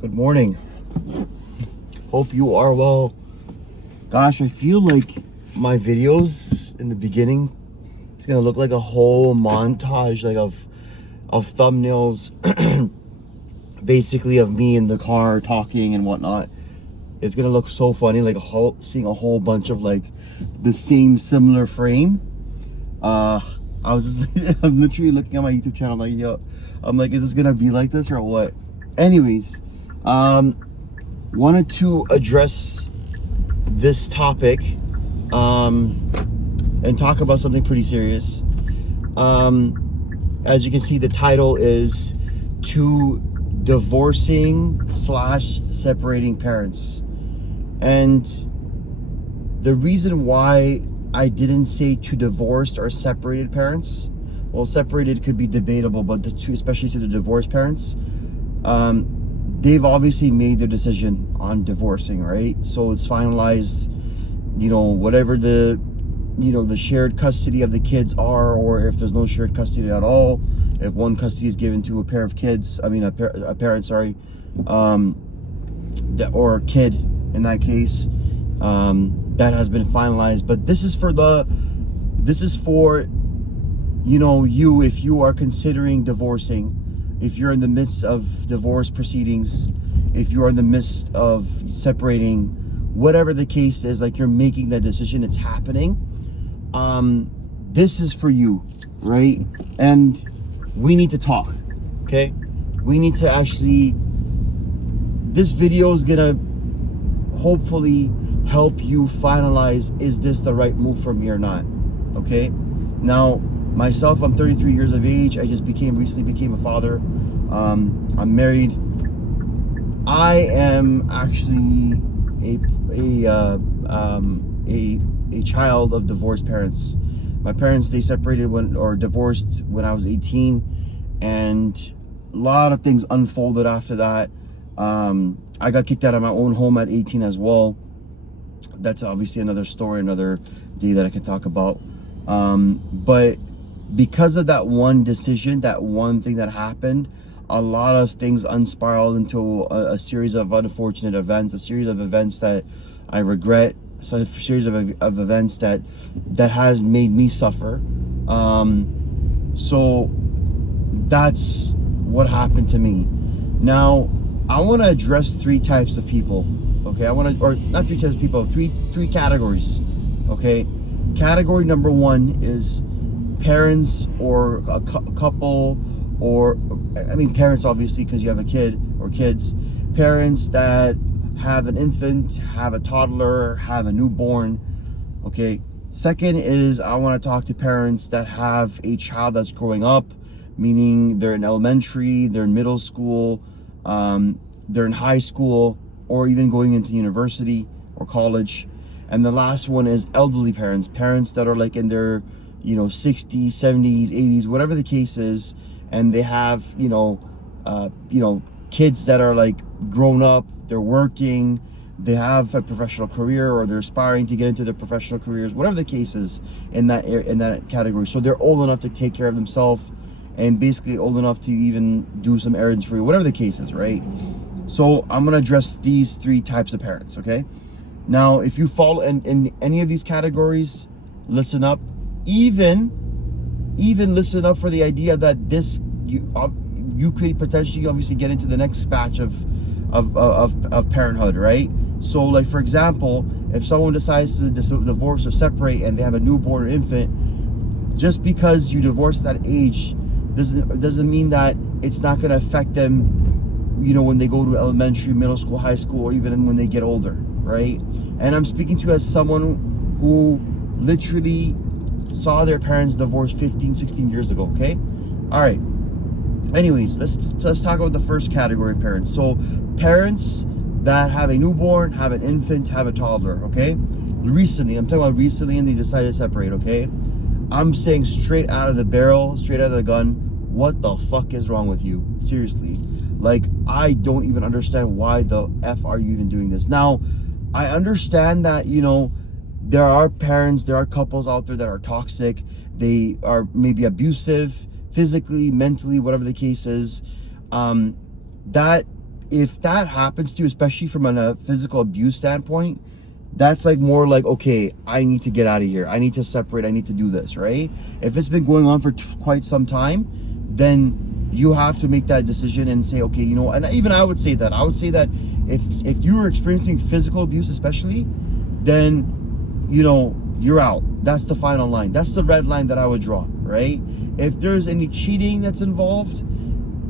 Good morning. Hope you are well. Gosh, I feel like my videos in the beginning, it's gonna look like a whole montage like of thumbnails basically of me in the car talking and whatnot. It's gonna look so funny, like seeing a whole bunch of like the same similar frame. I was just I'm literally looking at my YouTube channel. I'm like, yo, is this gonna be like this or what? Anyways, wanted to address this topic and talk about something pretty serious. As you can see, the title is to divorcing / separating parents. And the reason why I didn't say to divorced or separated parents, well, separated could be debatable, but especially to the divorced parents, they've obviously made their decision on divorcing, right? So it's finalized, whatever the shared custody of the kids are, or if there's no shared custody at all, if one custody is given to a parent, or a kid in that case, that has been finalized. But this is for you, if you are considering divorcing, if you're in the midst of divorce proceedings, if you're in the midst of separating, whatever the case is, like you're making that decision, it's happening. This is for you, right? And we need to talk, okay? We need to actually, this video is gonna hopefully help you finalize, is this the right move for me or not? Okay. Now, myself, I'm 33 years of age. I just recently became a father. I'm married. I am actually a child of divorced parents. My parents, they separated divorced when I was 18, and a lot of things unfolded after that. I got kicked out of my own home at 18 as well. That's obviously another story, another day that I can talk about. But because of that one decision, that one thing that happened, a lot of things unspiraled into a series of unfortunate events, a series of events that I regret, a series of events that has made me suffer. So that's what happened to me. Now, I want to address three types of people. Okay, not three types of people, three categories. Okay, category number one is parents or a couple, or parents obviously because you have a kid or kids. Parents that have an infant, have a toddler, have a newborn. Okay. Second is, I want to talk to parents that have a child that's growing up, meaning they're in elementary, they're in middle school, they're in high school, or even going into university or college. And the last one is elderly parents that are like in their 60s, 70s, 80s, whatever the case is, and they have kids that are like grown up, they're working, they have a professional career, or they're aspiring to get into their professional careers, whatever the case is in that category. So they're old enough to take care of themselves, and basically old enough to even do some errands for you, whatever the case is, right? So I'm going to address these three types of parents, okay? Now, if you fall in any of these categories, listen up. Even listen up for the idea that you could potentially obviously get into the next batch of parenthood, right? So, like, for example, if someone decides to divorce or separate and they have a newborn or infant, just because you divorce at that age doesn't mean that it's not going to affect them, when they go to elementary, middle school, high school, or even when they get older, right? And I'm speaking to you as someone who literally saw their parents divorce 15, 16 years ago, okay? All right. Anyways, let's talk about the first category of parents. So parents that have a newborn, have an infant, have a toddler, okay? I'm talking about recently, and they decided to separate, okay? I'm saying straight out of the barrel, straight out of the gun, what the fuck is wrong with you? Seriously. Like, I don't even understand why the F are you even doing this. Now, I understand that, there are parents, there are couples out there that are toxic. They are maybe abusive, physically, mentally, whatever the case is. That if that happens to you, especially from a physical abuse standpoint, that's like more like, okay, I need to get out of here. I need to separate. I need to do this, right? If it's been going on for quite some time, then you have to make that decision and say, okay, you know, and even I would say that. I would say that if you are experiencing physical abuse, especially, then, you know, you're out. That's the final line. That's the red line that I would draw, right? If there's any cheating that's involved,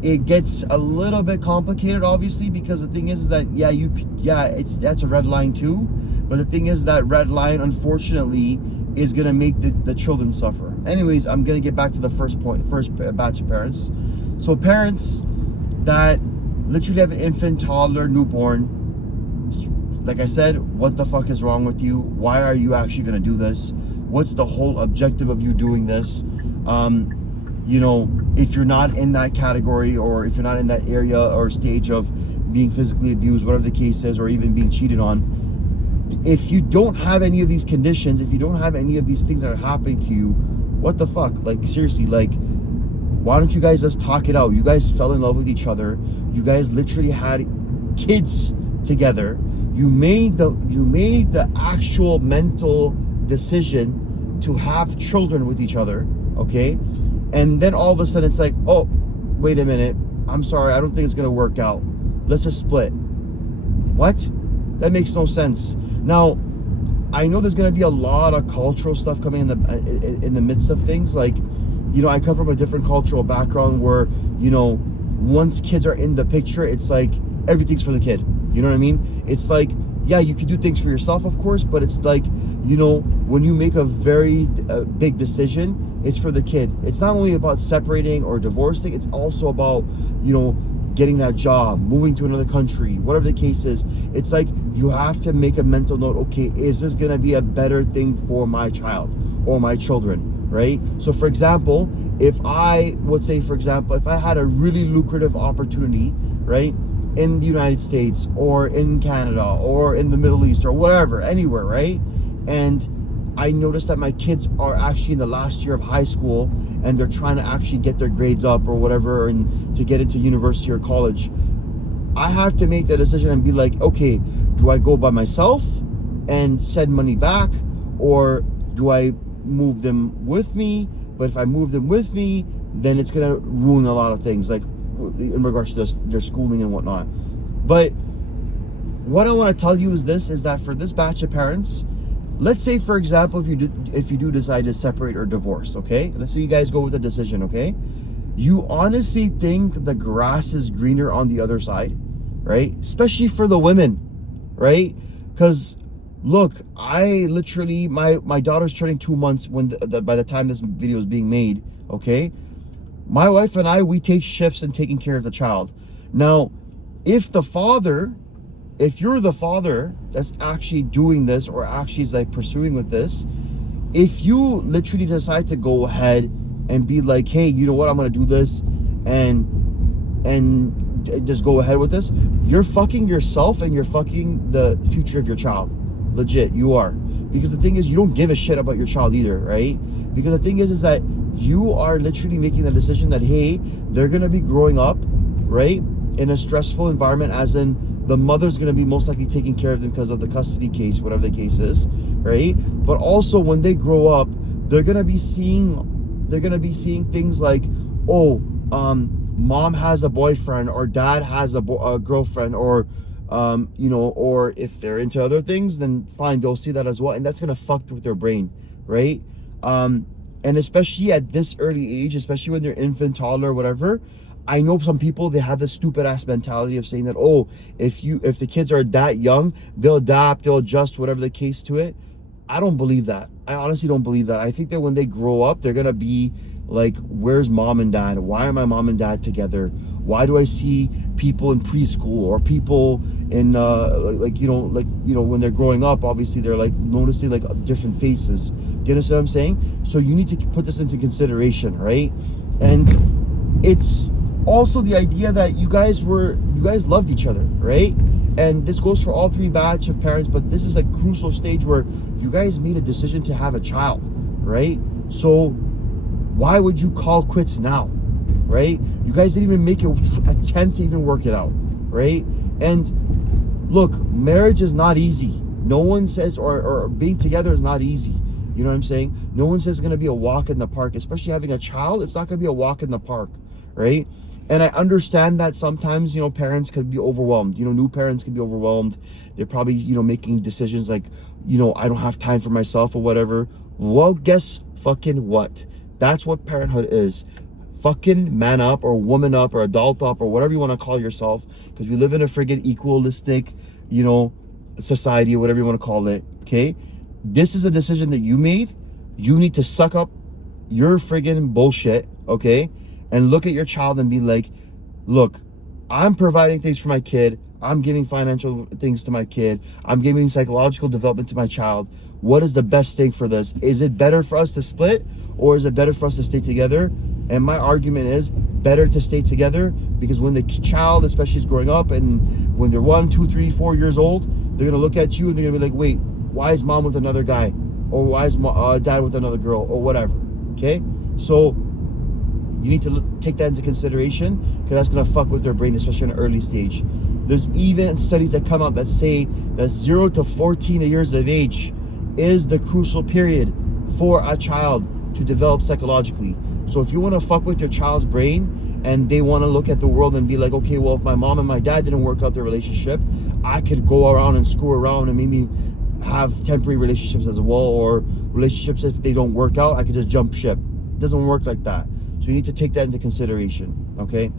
it gets a little bit complicated, obviously, because the thing is that, that's a red line too. But the thing is that red line, unfortunately, is gonna make the children suffer. Anyways, I'm gonna get back to the first batch of parents. So parents that literally have an infant, toddler, newborn, like I said, what the fuck is wrong with you? Why are you actually gonna do this? What's the whole objective of you doing this? You know, if you're not in that category, or if you're not in that area or stage of being physically abused, whatever the case is, or even being cheated on, if you don't have any of these conditions, if you don't have any of these things that are happening to you, what the fuck? Like, seriously, like, why don't you guys just talk it out? You guys fell in love with each other. You guys literally had kids together. You made the actual mental decision to have children with each other, okay? And then all of a sudden it's like, oh, wait a minute. I'm sorry, I don't think it's gonna work out. Let's just split. What? That makes no sense. Now, I know there's gonna be a lot of cultural stuff coming in the midst of things. Like, you know, I come from a different cultural background where, you know, once kids are in the picture, it's like everything's for the kid. You know what I mean? It's like, yeah, you can do things for yourself, of course, but it's like, you know, when you make a very big decision, it's for the kid. It's not only about separating or divorcing, it's also about, you know, getting that job, moving to another country, whatever the case is. It's like you have to make a mental note, okay, is this gonna be a better thing for my child or my children, right? So for example, if I had a really lucrative opportunity, right, in the United States or in Canada or in the Middle East or wherever, anywhere, right? And I noticed that my kids are actually in the last year of high school and they're trying to actually get their grades up or whatever and to get into university or college. I have to make that decision and be like, okay, do I go by myself and send money back, or do I move them with me? But if I move them with me, then it's gonna ruin a lot of things, like in regards to their schooling and whatnot. But what I want to tell you is that for this batch of parents, let's say, for example, if you do decide to separate or divorce, okay? Let's say you guys go with a decision, okay? You honestly think the grass is greener on the other side, right? Especially for the women, right? Because look, I literally, my daughter's turning 2 months when by the time this video is being made, okay? My wife and I, we take shifts in taking care of the child. Now, if you're the father that's actually doing this or actually is like pursuing with this, if you literally decide to go ahead and be like, hey, you know what, I'm gonna do this and just go ahead with this, you're fucking yourself and you're fucking the future of your child. Legit, you are. Because the thing is, you don't give a shit about your child either, right? Because the thing is that you are literally making the decision that, hey, they're gonna be growing up, right, in a stressful environment, as in the mother's going to be most likely taking care of them because of the custody case, whatever the case is, right? But also when they grow up, they're going to be seeing things like, oh, mom has a boyfriend or dad has a girlfriend, or you know, or if they're into other things, then fine, they'll see that as well, and that's going to fuck with their brain, right? And especially at this early age, especially when they're infant, toddler, whatever, I know some people, they have this stupid ass mentality of saying that, oh, if the kids are that young, they'll adapt, they'll adjust, whatever the case to it. I don't believe that. I honestly don't believe that. I think that when they grow up, they're gonna be like, where's mom and dad? Why are my mom and dad together? Why do I see people in preschool or people in when they're growing up, obviously they're like noticing like different faces. Do you understand what I'm saying? So you need to put this into consideration, right? And it's also the idea that you guys loved each other, right? And this goes for all three batch of parents, but this is a crucial stage where you guys made a decision to have a child, right? So why would you call quits now, right? You guys didn't even make an attempt to even work it out, right? And look, marriage is not easy. No one says, or being together is not easy. You know what I'm saying? No one says it's going to be a walk in the park, especially having a child. It's not going to be a walk in the park, right? And I understand that sometimes, parents could be overwhelmed. New parents can be overwhelmed. They're probably, making decisions like, I don't have time for myself or whatever. Well, guess fucking what? That's what parenthood is. Fucking man up or woman up or adult up or whatever you want to call yourself, because we live in a friggin' equalistic, society or whatever you want to call it, okay? This is a decision that you made. You need to suck up your friggin' bullshit, okay? And look at your child and be like, look, I'm providing things for my kid. I'm giving financial things to my kid. I'm giving psychological development to my child. What is the best thing for this? Is it better for us to split, or is it better for us to stay together? And my argument is better to stay together, because when the child especially is growing up, and when they're 1, 2, 3, 4 years old, they're going to look at you and they're going to be like, wait, why is mom with another guy? Or why is dad with another girl? Or whatever, okay? So you need to take that into consideration, because that's going to fuck with their brain, especially in an early stage. There's even studies that come out that say that 0 to 14 years of age is the crucial period for a child to develop psychologically. So if you want to fuck with your child's brain and they want to look at the world and be like, okay, well, if my mom and my dad didn't work out their relationship, I could go around and screw around and maybe have temporary relationships as well, or relationships, if they don't work out, I could just jump ship. It doesn't work like that. So you need to take that into consideration, okay?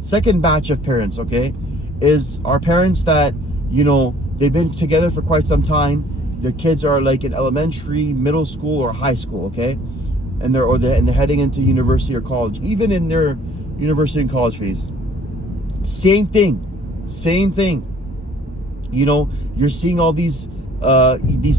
Second batch of parents, okay, is our parents that, they've been together for quite some time. Their kids are like in elementary, middle school, or high school, okay? And they're heading into university or college, even in their university and college phase. Same thing. You're seeing all these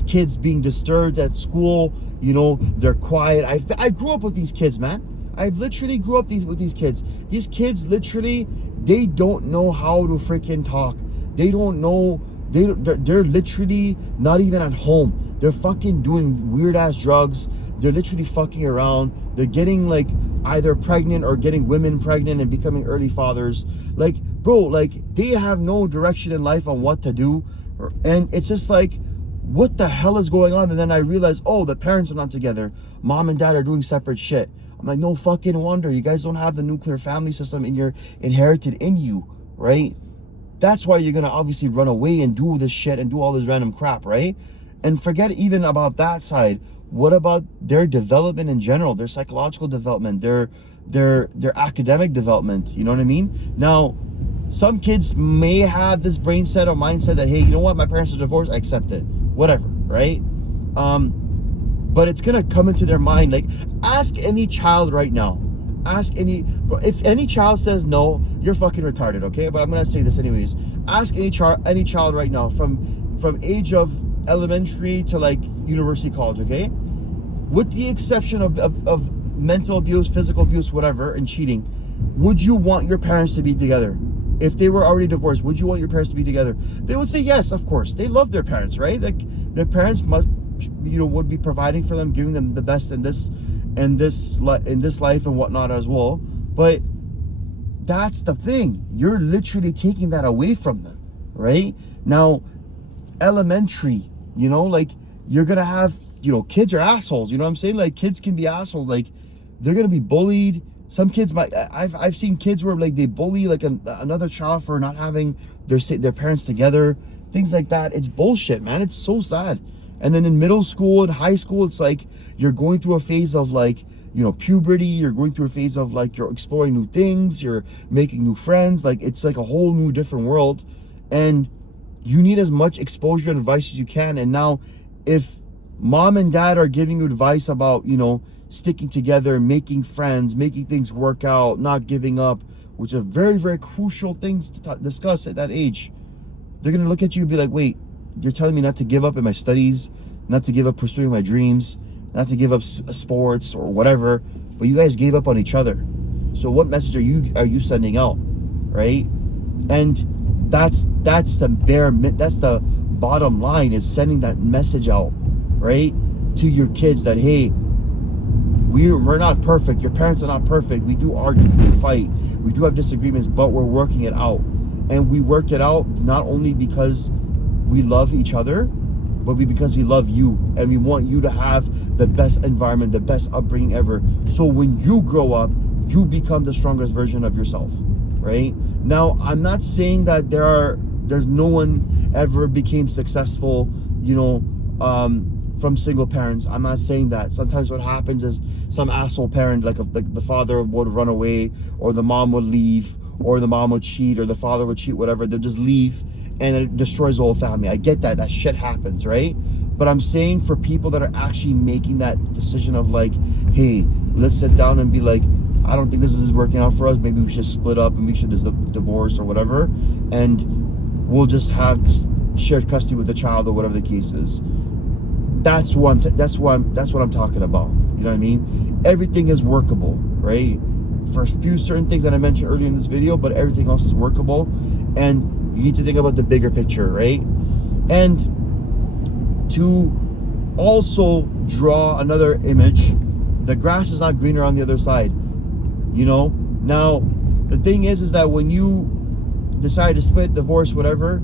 kids being disturbed at school. They're quiet. I grew up with these kids, man. I've literally grew up with these kids. These kids literally, they don't know how to freaking talk. They don't know. They're literally not even at home. They're fucking doing weird ass drugs. They're literally fucking around. They're getting like either pregnant or getting women pregnant and becoming early fathers. Like, bro, like they have no direction in life on what to do. And it's just like, what the hell is going on? And then I realized, oh, the parents are not together. Mom and dad are doing separate shit. I'm like, no fucking wonder. You guys don't have the nuclear family system inherited in you, right? That's why you're going to obviously run away and do this shit and do all this random crap, right? And forget even about that side. What about their development in general, their psychological development, their academic development? You know what I mean? Now, some kids may have this brain set or mindset that, hey, you know what? My parents are divorced. I accept it. Whatever, right? But it's going to come into their mind. Like, ask any child right now. If any child says no, you're fucking retarded, okay? But I'm going to say this anyways. Ask any child right now from age of elementary to like university, college, okay? With the exception of mental abuse, physical abuse, whatever, and cheating, would you want your parents to be together? If they were already divorced, would you want your parents to be together? They would say yes, of course. They love their parents, right? Like, their parents must, would be providing for them, giving them the best in this life and whatnot as well. But that's the thing. You're literally taking that away from them, right? Now, elementary, like, you're gonna have, kids are assholes. You know what I'm saying? Like, kids can be assholes. Like, they're gonna be bullied. Some kids might. I've seen kids where like they bully like another child for not having their parents together. Things like that. It's bullshit, man. It's so sad. And then in middle school and high school, it's like you're going through a phase of like, puberty. You're going through a phase of like you're exploring new things. You're making new friends. Like, it's like a whole new different world, and you need as much exposure and advice as you can. And now, if mom and dad are giving you advice about, sticking together, making friends, making things work out, not giving up, which are very, very crucial things to discuss at that age, they're going to look at you and be like, wait, you're telling me not to give up in my studies, not to give up pursuing my dreams, not to give up sports or whatever, but you guys gave up on each other. So what message are you sending out, right? And that's the bottom line, is sending that message out, right, to your kids that, hey, we're not perfect. Your parents are not perfect. We do argue, we do fight, we do have disagreements, but we're working it out. and we work it out not only because we love each other, but because we love you and we want you to have the best environment, the best upbringing ever. So when you grow up, you become the strongest version of yourself, right? Now, I'm not saying that there's no one ever became successful, from single parents. I'm not saying that. Sometimes what happens is some asshole parent, like the father would run away, or the mom would leave, or the mom would cheat, or the father would cheat, whatever. They'll just leave and it destroys the whole family. I get that shit happens, right? But I'm saying for people that are actually making that decision of like, hey, let's sit down and be like, I don't think this is working out for us. Maybe we should split up and we should just divorce or whatever, and we'll just have shared custody with the child or whatever the case is. That's what I'm talking about. You know what I mean? Everything is workable, right? For a few certain things that I mentioned earlier in this video, but everything else is workable, and you need to think about the bigger picture, right? And to also draw another image, the grass is not greener on the other side. Now the thing is that when you decide to split, divorce, whatever,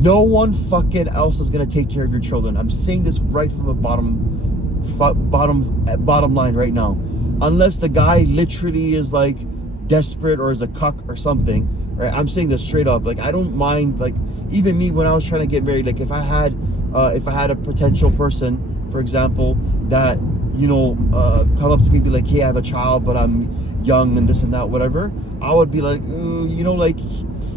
no one fucking else is gonna take care of your children. I'm saying this right from the bottom line right now. Unless the guy literally is like desperate or is a cuck or something, right? I'm saying this straight up. Like, I don't mind, like, even me when I was trying to get married, like if I had a potential person, for example, that come up to me and be like, hey, I have a child, but I'm young and this and that, whatever, I would be like,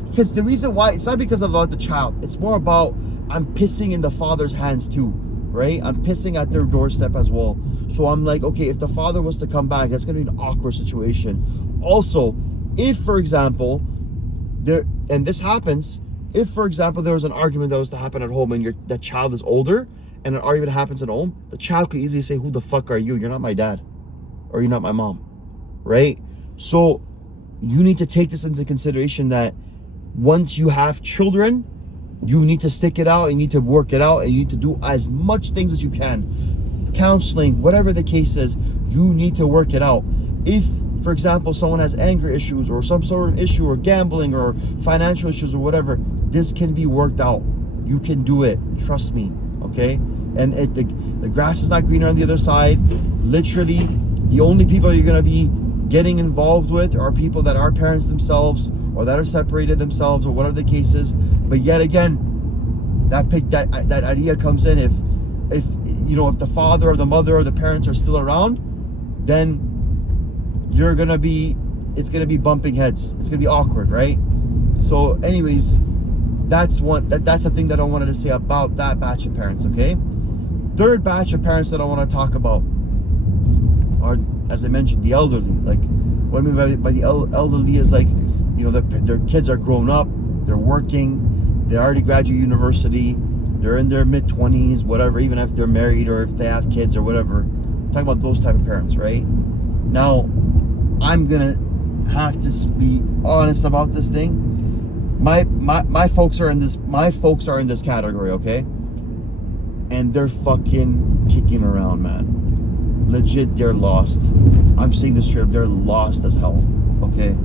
because the reason why, it's not because about the child, it's more about I'm pissing in the father's hands too, right? I'm pissing at their doorstep as well. So I'm like, okay, if the father was to come back, that's gonna be an awkward situation. Also, if, for example, and this happens, if, for example, there was an argument that was to happen at home and that child is older and an argument happens at home, the child could easily say, who the fuck are you? You're not my dad, or you're not my mom, right? So you need to take this into consideration that once you have children, you need to stick it out and you need to work it out and you need to do as much things as you can. Counseling, whatever the case is, you need to work it out. If, for example, someone has anger issues or some sort of issue or gambling or financial issues or whatever, this can be worked out. You can do it. Trust me, okay? And the grass is not greener on the other side. Literally, the only people you're going to be getting involved with are people that are parents themselves or that are separated themselves or whatever the case is. But yet again, that idea comes in if the father or the mother or the parents are still around, then it's gonna be bumping heads. It's gonna be awkward, right? So anyways, that's the thing that I wanted to say about that batch of parents, okay? Third batch of parents that I want to talk about are, as I mentioned, the elderly. Like, what I mean by the elderly is like, their kids are grown up, they're working, they already graduated university, they're in their mid-20s, whatever, even if they're married or if they have kids or whatever. I'm talking about those type of parents, right? Now, I'm gonna have to be honest about this thing. My folks are in this category, okay? And they're fucking kicking around, man. Legit, they're lost. I'm saying this straight up, they're lost as hell, okay?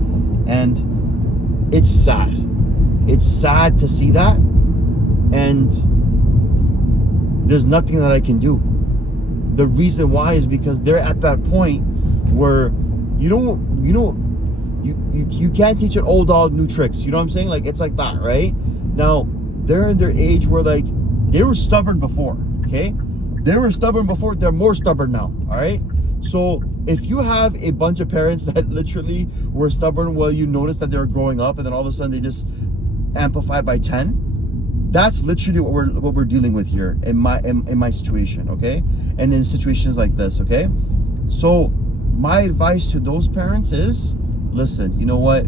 And it's sad. It's sad to see that, and there's nothing that I can do. The reason why is because they're at that point where you can't teach an old dog new tricks. You know what I'm saying? Like, it's like that, right? Now, they're in their age where, like, they were stubborn before, okay? They were stubborn before, they're more stubborn now, all right? So if you have a bunch of parents that literally were stubborn while you notice that they're growing up and then all of a sudden they just amplify by 10, that's literally what we're dealing with here in my situation, okay? And in situations like this, okay? So my advice to those parents is, listen, you know what?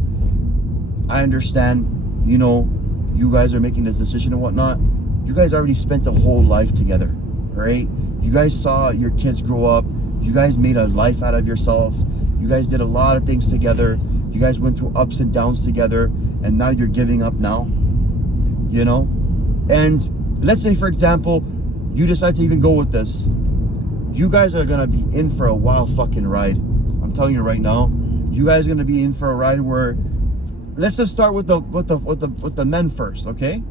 I understand, you guys are making this decision and whatnot. You guys already spent a whole life together, right? You guys saw your kids grow up. You guys made a life out of yourself. You guys did a lot of things together. You guys went through ups and downs together, and now you're giving up now, And let's say, for example, you decide to even go with this. You guys are gonna be in for a wild fucking ride. I'm telling you right now, you guys are gonna be in for a ride where let's just start with the men first, okay?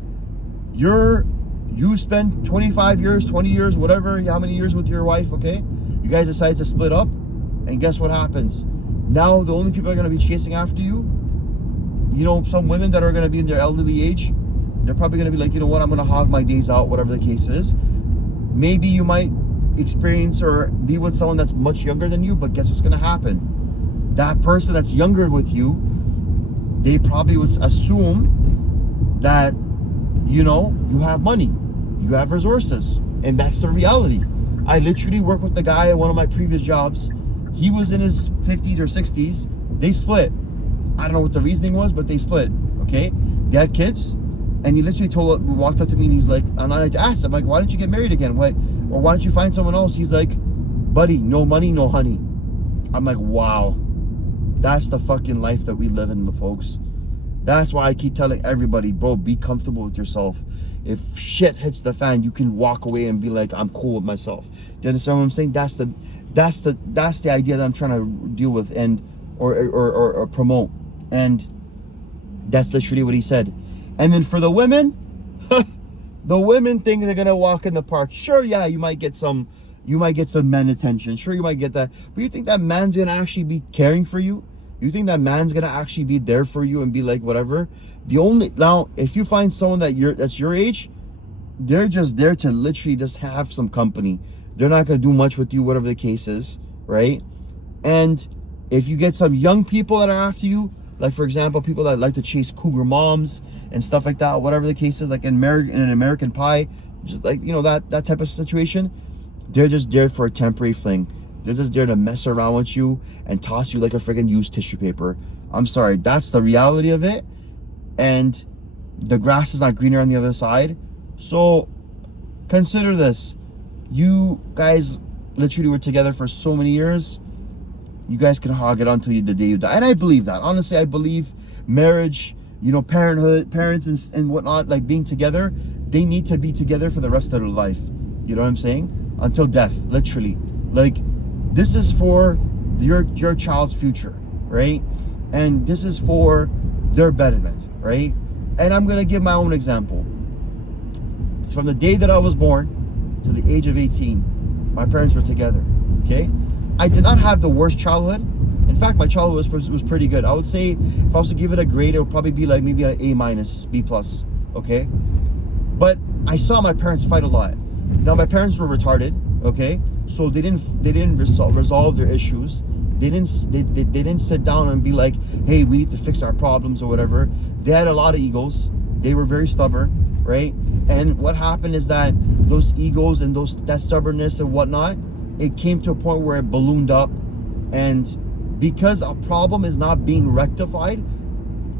You spend 25 years, 20 years, whatever, how many years with your wife, okay? You guys decide to split up, and guess what happens? Now the only people that are going to be chasing after you, you know, some women that are going to be in their elderly age, they're probably going to be like, you know what, I'm going to hog my days out, whatever the case is. Maybe you might experience or be with someone that's much younger than you, but guess what's going to happen? That person that's younger with you, they probably would assume that, you know, you have money, you have resources, and that's the reality. I literally worked with the guy at one of my previous jobs. He was in his 50s or 60s. They split. I don't know what the reasoning was, but they split, okay? They had kids, and he literally walked up to me, and he's like, and I asked him, like, why don't you get married again? Or why don't you find someone else? He's like, buddy, no money, no honey. I'm like, wow. That's the fucking life that we live in, folks. That's why I keep telling everybody, bro, be comfortable with yourself. If shit hits the fan, you can walk away and be like, I'm cool with myself. Do you understand what I'm saying? That's the idea that I'm trying to deal with and or promote. And that's literally what he said. And then for the women, the women think they're gonna walk in the park. Sure, yeah, you might get some men attention. Sure, you might get that. But you think that man's gonna actually be caring for you? You think that man's gonna actually be there for you and be like whatever? Now, if you find someone that's your age, they're just there to literally just have some company. They're not gonna do much with you, whatever the case is, right? And if you get some young people that are after you, like for example, people that like to chase cougar moms and stuff like that, whatever the case is, like in an American Pie, just like, you know, that type of situation, they're just there for a temporary fling. They're just there to mess around with you and toss you like a friggin' used tissue paper. I'm sorry, that's the reality of it. And the grass is not greener on the other side. So consider this. You guys literally were together for so many years. You guys can hog it until the day you die. And I believe that. Honestly, I believe marriage, you know, parenthood, parents and whatnot, like being together, they need to be together for the rest of their life. You know what I'm saying? Until death, literally. Like, this is for your child's future, right? And this is for their betterment, right? And I'm gonna give my own example. From the day that I was born to the age of 18, my parents were together, okay? I did not have the worst childhood. In fact, my childhood was pretty good. I would say if I was to give it a grade, it would probably be like maybe an A-, B+, okay? But I saw my parents fight a lot. Now, my parents were retarded, okay? So they didn't resolve their issues. They didn't sit down and be like, hey, we need to fix our problems or whatever. They had a lot of egos. They were very stubborn, right? And what happened is that those egos and that stubbornness and whatnot, it came to a point where it ballooned up. And because a problem is not being rectified,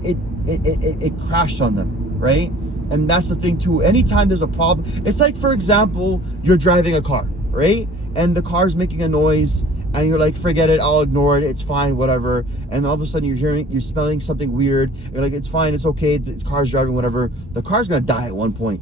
it crashed on them, right? And that's the thing too. Anytime there's a problem, it's like, for example, you're driving a car, right? And the car's making a noise and you're like, forget it, I'll ignore it, it's fine, whatever. And all of a sudden you're smelling something weird. You're like, it's fine, it's okay, the car's driving, whatever. The car's gonna die at one point,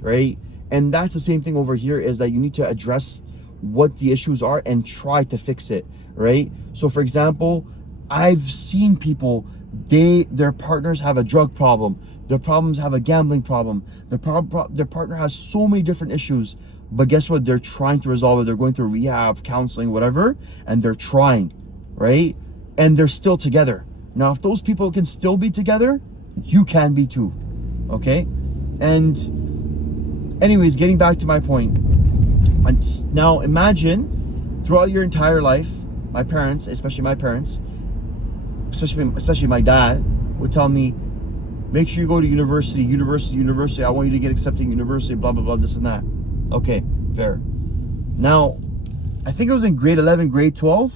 right? And that's the same thing over here, is that you need to address what the issues are and try to fix it, right? So for example, I've seen people, their partners have a drug problem, their problems have a gambling problem, their partner has so many different issues, but guess what? They're trying to resolve it. They're going through rehab, counseling, whatever, and they're trying, right? And they're still together. Now, if those people can still be together, you can be too, okay? And anyways, getting back to my point. And now imagine throughout your entire life, my parents, especially my dad, would tell me, make sure you go to university. I want you to get accepted in university, blah, blah, blah, this and that. Okay, fair. Now, I think it was in grade 11, grade 12,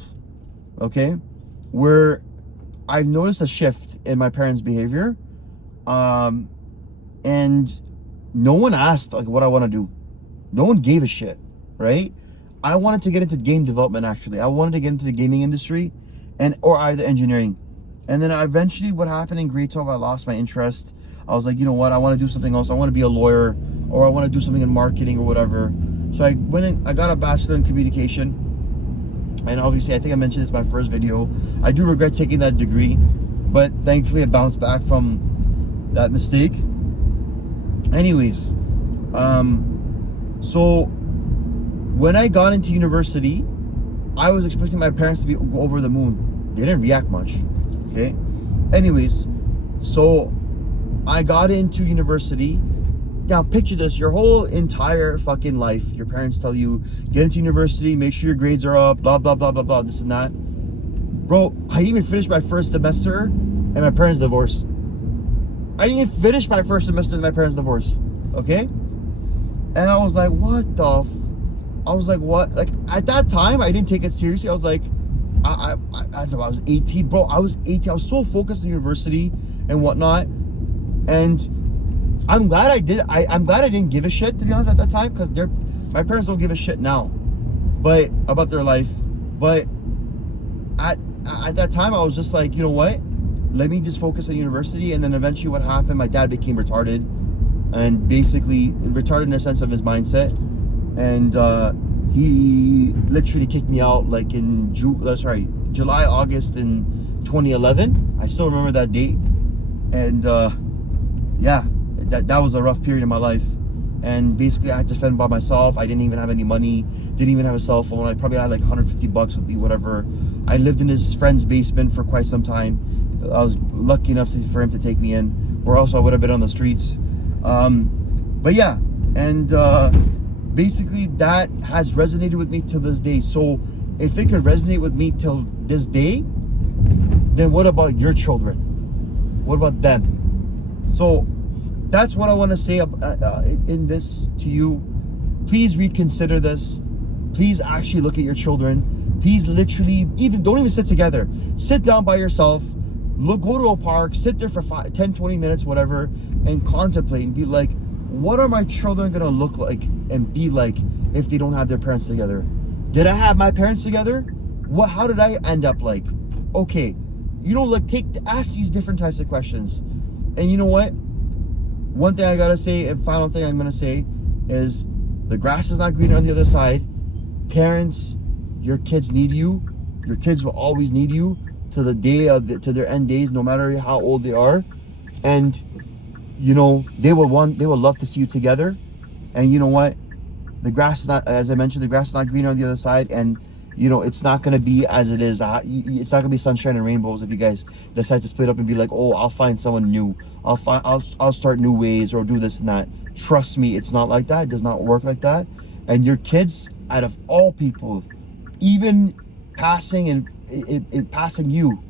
okay, where I've noticed a shift in my parents' behavior. And no one asked like what I want to do. No one gave a shit, right? I wanted to get into game development, actually. I wanted to get into the gaming industry or either engineering. And then eventually what happened in grade 12, I lost my interest. I was like, you know what? I want to do something else. I want to be a lawyer, or I want to do something in marketing or whatever. So I went in, I got a bachelor in communication. And obviously, I think I mentioned this in my first video. I do regret taking that degree, but thankfully I bounced back from that mistake. Anyways, so when I got into university, I was expecting my parents to go over the moon. They didn't react much. Okay. Anyways, so I got into university. Now picture this, your whole entire fucking life, your parents tell you, get into university, make sure your grades are up, blah, blah, blah, blah, blah, this and that. Bro, I didn't even finish my first semester and my parents divorced. I didn't even finish my first semester and my parents divorced. Okay? And I was like, what the I was like, what? Like, at that time, I didn't take it seriously. I was like, as I was 18, bro, I was 18. I was so focused on university and whatnot. And I'm glad I did. I'm glad I didn't give a shit, to be honest, at that time, because my parents don't give a shit now, but about their life. But at that time, I was just like, you know what? Let me just focus on university. And then eventually, what happened? My dad became retarded, and basically retarded in the sense of his mindset, and he literally kicked me out like in July, August in 2011. I still remember that date, and yeah. That was a rough period in my life, and basically I had to fend by myself. I didn't even have any money, didn't even have a cell phone. I probably had like $150 with me, whatever. I lived in his friend's basement for quite some time. I was lucky enough for him to take me in, or else I would have been on the streets. But yeah, and basically that has resonated with me till this day. So if it could resonate with me till this day, then what about your children? What about them? So that's what I want to say in this to you. Please reconsider this. Please actually look at your children. Please literally, don't even sit together. Sit down by yourself. Go to a park, sit there for 10, 20 minutes, whatever, and contemplate and be like, what are my children going to look like and be like if they don't have their parents together? Did I have my parents together? How did I end up like? Okay, ask these different types of questions. And you know what? One thing I gotta say, and final thing I'm gonna say, is the grass is not greener on the other side. Parents, your kids need you. Your kids will always need you to the day to their end days, no matter how old they are. And they will love to see you together. And you know what? The grass is not, as I mentioned, the grass is not greener on the other side. And it's not gonna be as it is. It's not gonna be sunshine and rainbows if you guys decide to split up and be like, oh, I'll find someone new. I'll start new ways or do this and that. Trust me, it's not like that. It does not work like that. And your kids, out of all people, even passing and passing you,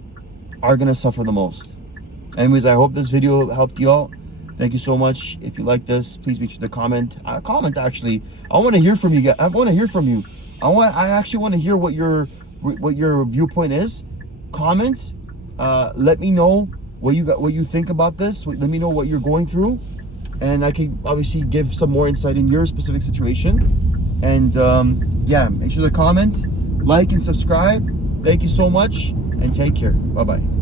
are gonna suffer the most. Anyways, I hope this video helped you out. Thank you so much. If you like this, please make sure to comment. Actually. I want to hear from you guys. I want to hear from you. I actually want to hear what your viewpoint is. Comment. Let me know what you think about this. Let me know what you're going through, and I can obviously give some more insight in your specific situation. And yeah, make sure to comment, like, and subscribe. Thank you so much, and take care. Bye bye.